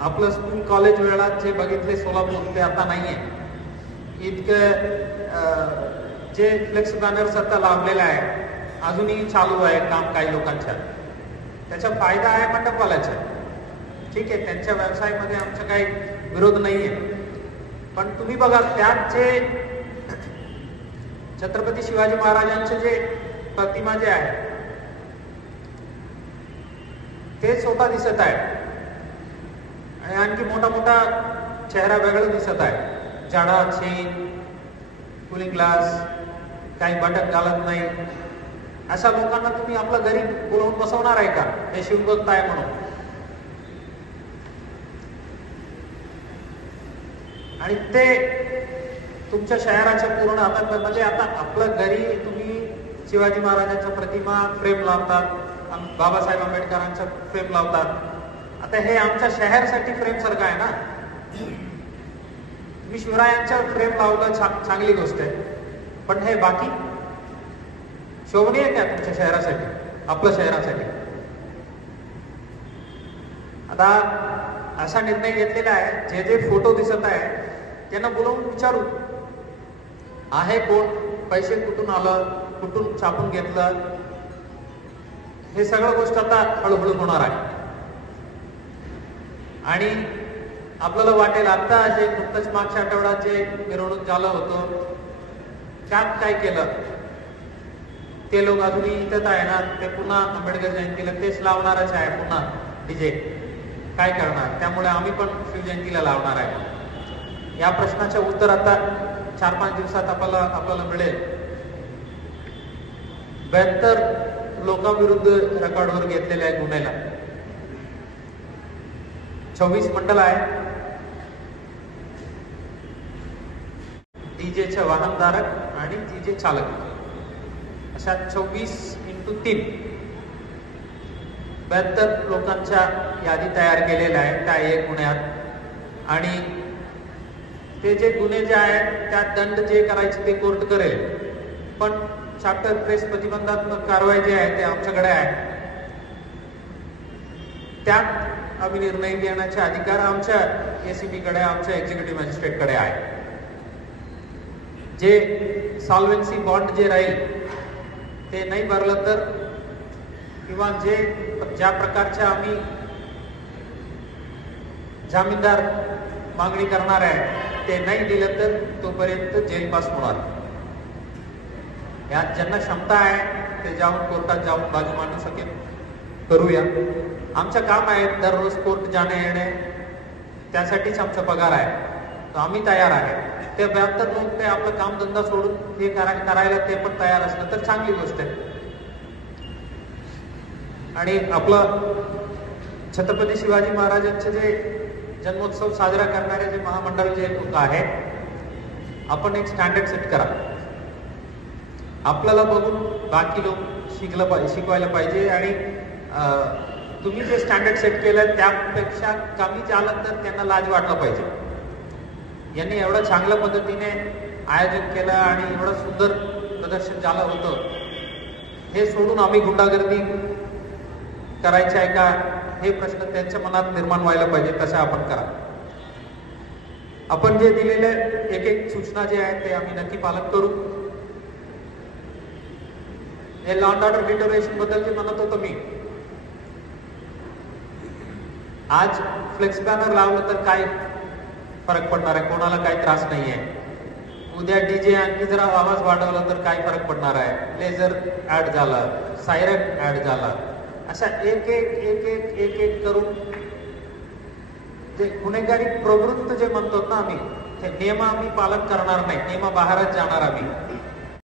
आपलं school college वेळात जे बघितले सोलापूर ते आता नाहीये. इतकं जे फ्लेक्स बॅनर्स आता लावलेलं आहे अजूनही चालू आहे काम काही लोकांच्या. त्याचा फायदा आहे मंडपवाल्याचा, ठीक आहे, त्यांच्या व्यवसायामध्ये आमचा काही विरोध नाहीये. पण तुम्ही बघा त्यात जे छत्रपती शिवाजी महाराजांचे जे प्रतिमा जे आहे ते स्वतः दिसत आहे आणि आणखी मोठा मोठा चेहरा वेगळा दिसत आहे. जाडा, चेन, कुलिंग ग्लास, काही बटन घालत नाही, अशा लोकांना तुम्ही आपल्या घरी बोलवून बसवणार आहे का हे शिवभक्त आहे म्हणून? आणि ते तुमच्या शहराच्या पूर्ण आता म्हणजे आता आपल्या घरी तुम्ही शिवाजी महाराजांच्या प्रतिमा फ्रेम लावतात, बाबासाहेब आंबेडकरांच्या फ्रेम लावतात. आता हे आमच्या शहरासाठी फ्रेम सारखं आहे ना. तुम्ही शिवरायांच्या फ्रेम लावलं चांगली गोष्ट आहे, पण हे बाकी शोभनीय आहे का तुमच्या शहरासाठी, आपल्या शहरासाठी? आता असा निर्णय घेतलेला आहे, जे जे फोटो दिसत आहे त्यांना बोलावून विचारू आहे कोण, पैसे कुठून आलं, कुठून छापून घेतलं, हे सगळं गोष्ट आता हळूहळू होणार आहे. आणि आपल्याला वाटेल आता जे नुकतंच मागच्या आठवड्यात जे मिरवणूक झालं होतं त्यात काय केलं, ते लोक अजूनही इथेच आहे ना, ते पुन्हा आंबेडकर जयंतीला तेच लावणारच आहे, पुन्हा डीजे काय करणार. त्यामुळे आम्ही पण शिवजयंतीला लावणार आहे. या प्रश्नाचं उत्तर आता 4-5 दिवसात आपल्याला मिळेल. 72 लोकांविरुद्ध रेकॉर्डवर घेतलेल्या आहे गुन्ह्याला. 24 मंडळ आहे. डीजेचे वाहनधारक आणि डीजे चालक अशा 24x3 72 लोकांच्या यादी तयार केलेल्या आहे त्या एक गुन्ह्यात. आणि ते जे गुन्हे जे आहेत त्यात दंड जे करायचे ते कोर्ट करेल, पण चॅप्टर प्रेस प्रतिबंधात्मक कारवाई जे आहे ते आमच्याकडे आहे. त्यात आम्ही निर्णय घेण्याचे अधिकार आमच्या ACP कडे, आमच्या एक्झिक्युटिव्ह मॅजिस्ट्रेट कडे आहे. जे सॉल्व्हन्सी बॉन्ड जे राहील ते नाही भरलं तर, किंवा जे ज्या प्रकारच्या आम्ही जामीनदार मागणी करणार आहे ते नाही दिलं तर तोपर्यंत जेल पास होणार. यात ज्यांना क्षमता आहे ते जाऊन कोर्टात जाऊन बाजू मांडू शकेल, करूया. आमचं काम आहे दररोज कोर्ट जाणे येणे, त्यासाठीच आमचा पगार आहे, तर आम्ही तयार आहे. ते 72 लोक ते आपलं कामधंदा सोडून हे करायला ते पण तयार असलं तर चांगली गोष्ट आहे. आणि आपलं छत्रपती शिवाजी महाराजांचे जे जन्मोत्सव साजरा करणारे जे महामंडळ जे लोक आहे, आपण एक स्टँडर्ड सेट करा. आपल्याला बघून बाकी लोक शिकवायला पाहिजे. आणि तुम्ही जे स्टँडर्ड सेट केलं त्यापेक्षा कमी झालं तर त्यांना लाज वाटलं पाहिजे. यांनी एवढं चांगल्या पद्धतीने आयोजन केलं आणि एवढं सुंदर प्रदर्शन झालं होतं, हे सोडून आम्ही गुंडागर्दी करायचे आहे का हे प्रश्न त्यांच्या मनात निर्माण व्हायला पाहिजे. तसं आपण करा. आपण जे दिलेले एक सूचना जे आहेत ते आम्ही नक्की पालन करू. हे लॉ अँड ऑर्डर डिटोरेशन बद्दल जे म्हणत होतो मी, आज फ्लेक्स बॅनर लावलं तर काय फरक पडणार आहे, कोणाला काही त्रास नाहीये. उद्या डीजे आणखी जरा आवाज वाढवला तर काय फरक पडणार आहे. लेझर ऍड झाला, सायरन ऍड झाला, अशा एक एक करून जे गुन्हेगारी प्रवृत्त जे म्हणतो ना आम्ही, ते नियम आम्ही पालन करणार नाही, नियमाबाहेरच जाणार आम्ही.